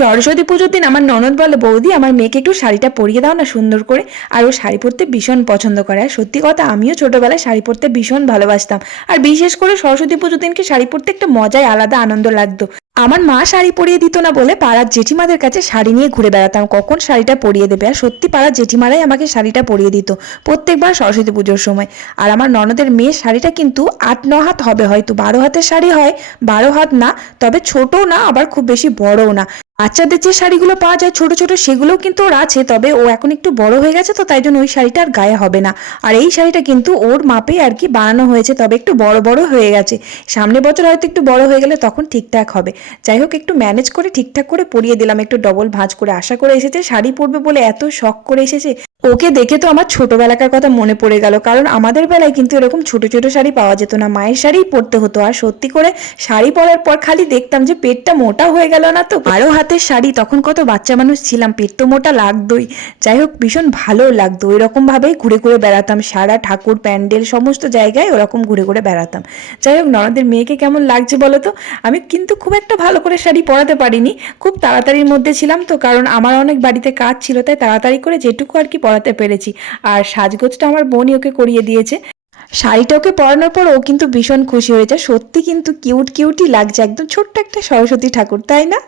সরস্বতী পুজোর দিন আমার ননদ বলে, বৌদি আমার মেয়েকে একটু শাড়িটা পরিয়ে দাও না সুন্দর করে। আর ও শাড়ি পরতে ভীষণ পছন্দ করে। আর সত্যি কথা, আমিও ছোটবেলায় শাড়ি পরতে ভীষণ ভালোবাসতাম। আর বিশেষ করে সরস্বতী পুজোর দিনকে শাড়ি পরতে একটা মজাই আলাদা, আনন্দ লাগতো। আমার মা শাড়ি পরিয়ে দিত না বলে পাড়ার জেঠিমাদের কাছে শাড়ি নিয়ে ঘুরে বেড়াতাম, কখন শাড়িটা পরিয়ে দেবে। আর সত্যি পাড়ার জেঠিমারাই আমাকে শাড়িটা পরিয়ে দিত প্রত্যেকবার সরস্বতী পুজোর সময়। আর আমার ননদের মেয়ের শাড়িটা কিন্তু ৮-৯ হাত হবে, হয়তো ১২ হাতের শাড়ি হয়। ১২ হাত না, তবে ছোটও না আবার খুব বেশি বড়ও না। বাচ্চাদের যে শাড়িগুলো পাওয়া যায় ছোট ছোট, সেগুলোও কিন্তু ওর আছে, তবে ও এখন একটু বড় হয়ে গেছে, তো তাই জন্য ওই শাড়িটা আর গায়ে হবে না। আর এই শাড়িটা কিন্তু ওর মাপে আর কি বানানো হয়েছে, তবে একটু বড় বড় হয়ে গেছে। সামনের বছর হয়তো একটু বড় হয়ে গেলে তখন ঠিকঠাক হবে। যাই হোক, একটু ম্যানেজ করে ঠিকঠাক করে পরিয়ে দিলাম, একটু ডবল ভাঁজ করে। আশা করে এসেছে, শাড়ি পরবে বলে এত শখ করে এসেছে। ওকে দেখে তো আমার ছোটবেলাকার কথা মনে পড়ে গেল, কারণ আমাদের বেলায় কিন্তু এরকম ছোট ছোট শাড়ি পাওয়া যেত না, মায়ের শাড়িই পরতে হতো। আর সত্যি করে শাড়ি পরার পর খালি দেখতাম যে পেটটা মোটা হয়ে গেল না তো। ১২ হাতের শাড়ি, তখন কত বাচ্চা মানুষ ছিলাম, পেট তো মোটা লাগতোই। যাই হোক, ভীষণ ভালো লাগতো। এরকম ভাবেই ঘুরে ঘুরে বেড়াতাম, সারা ঠাকুর প্যান্ডেল সমস্ত জায়গায় ওরকম ঘুরে ঘুরে বেড়াতাম। যাই হোক, ননদের মেয়েকে কেমন লাগছে বলো তো। আমি কিন্তু খুব একটা ভালো করে শাড়ি পরাতে পারিনি, খুব তাড়াতাড়ির মধ্যে ছিলাম তো, কারণ আমার অনেক বাড়িতে কাজ ছিল, তাই তাড়াতাড়ি করে যেটুকু আর কি পরাতে পেরেছি। আর সাজগোজটা আমার বোনই ওকে করিয়ে দিয়েছে। শাড়িটা ওকে পরানোর পর ও কিন্তু ভীষণ খুশি হয়েছে। সত্যি কিন্তু কিউট কিউটই লাগছে, একদম ছোট্ট একটা সরস্বতী ঠাকুর, তাই না?